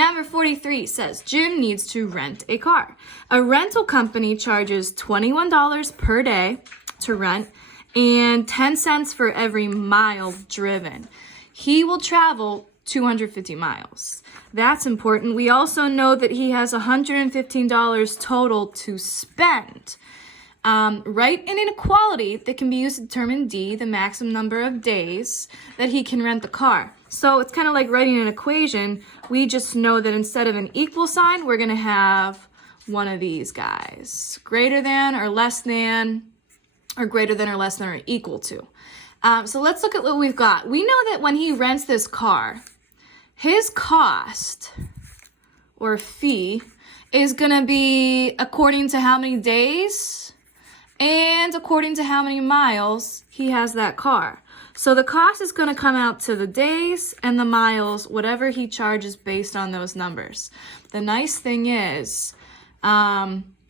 Number 43 says, Jim needs to rent a car. A rental company charges $21 per day to rent and 10 cents for every mile driven. He will travel 250 miles. That's important. We also know that he has $115 total to spend. Write an inequality that can be used to determine D, the maximum number of days that he can rent the car. So it's kind of like writing an equation. We just know that instead of an equal sign, we're going to have one of these guys. Greater than or less than, or greater than or less than or equal to. So let's look at what we've got. We know that when he rents this car, his cost or fee is going to be according to how many days and according to how many miles he has that car. So the cost is going to come out to the days and the miles, whatever he charges based on those numbers. The nice thing is, they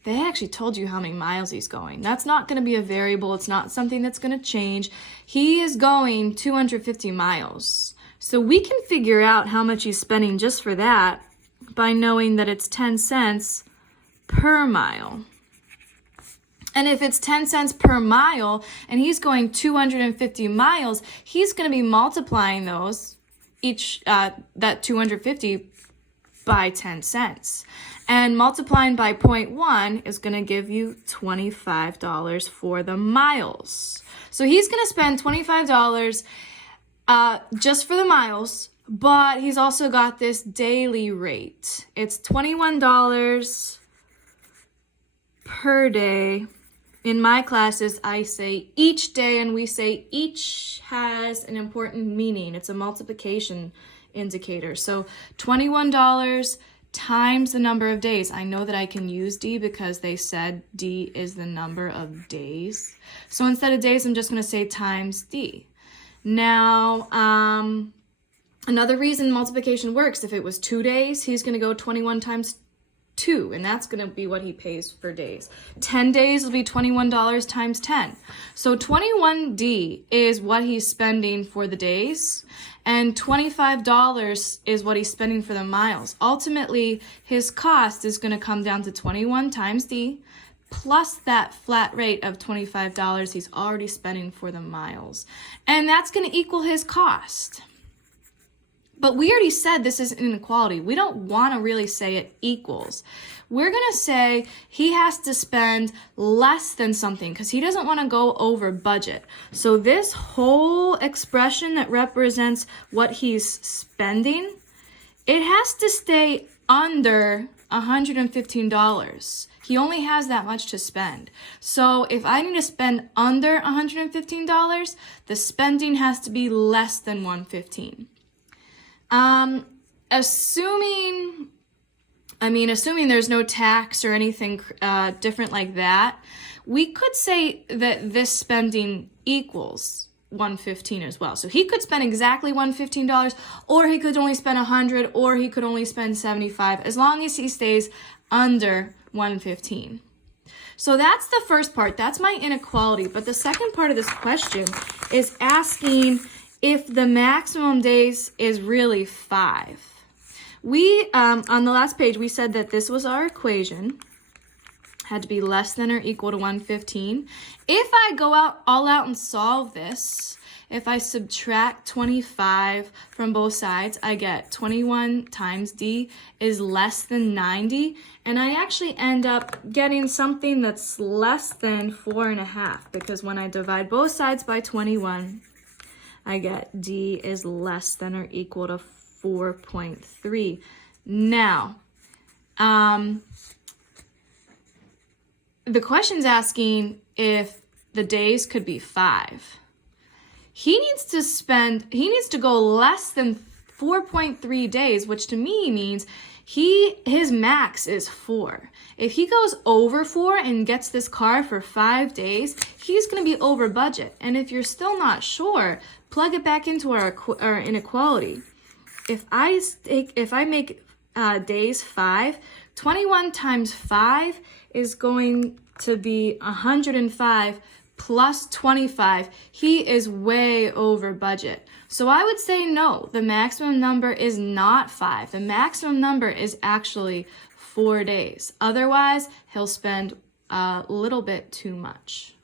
actually told you how many miles he's going. That's not going to be a variable. It's not something that's going to change. He is going 250 miles. So we can figure out how much he's spending just for that by knowing that it's 10 cents per mile. And if it's 10 cents per mile and he's going 250 miles, he's going to be multiplying those, that 250 by 10 cents. And multiplying by 0.1 is going to give you $25 for the miles. So he's going to spend $25 just for the miles, but he's also got this daily rate. It's $21 per day. In my classes, I say each day, and we say each has an important meaning. It's a multiplication indicator. So $21 times the number of days. I know that I can use D because they said D is the number of days. So instead of days, I'm just going to say times D. Now, another reason multiplication works, if it was 2 days, he's going to go 21 times 2, and that's going to be what he pays for days. 10 days will be $21 times 10. So 21D is what he's spending for the days, and $25 is what he's spending for the miles. Ultimately, his cost is going to come down to 21 times D plus that flat rate of $25 he's already spending for the miles. And that's going to equal his cost. But we already said this is an inequality. We don't want to really say it equals. We're going to say he has to spend less than something because he doesn't want to go over budget. So this whole expression that represents what he's spending, it has to stay under $115. He only has that much to spend. So if I need to spend under $115, the spending has to be less than $115. Assuming there's no tax or anything different like that, we could say that this spending equals $115 as well. So he could spend exactly $115, or he could only spend $100, or he could only spend $75, as long as he stays under $115. So that's the first part. That's my inequality. But the second part of this question is asking if the maximum days is really 5. We, on the last page, we said that this was our equation. Had to be less than or equal to 115. If I go all out and solve this, if I subtract 25 from both sides, I get 21 times D is less than 90. And I actually end up getting something that's less than 4.5, because when I divide both sides by 21, I get D is less than or equal to 4.3. Now, the question's asking if the days could be 5. He needs to go less than 4.3 days, which to me means his max is 4. If he goes over 4 and gets this car for 5 days, he's going to be over budget. And if you're still not sure, plug it back into our inequality. If I make days 5, 21 times 5 is going to be 105 plus 25, he is way over budget. So I would say no, the maximum number is not 5. The maximum number is actually 4 days. Otherwise, he'll spend a little bit too much.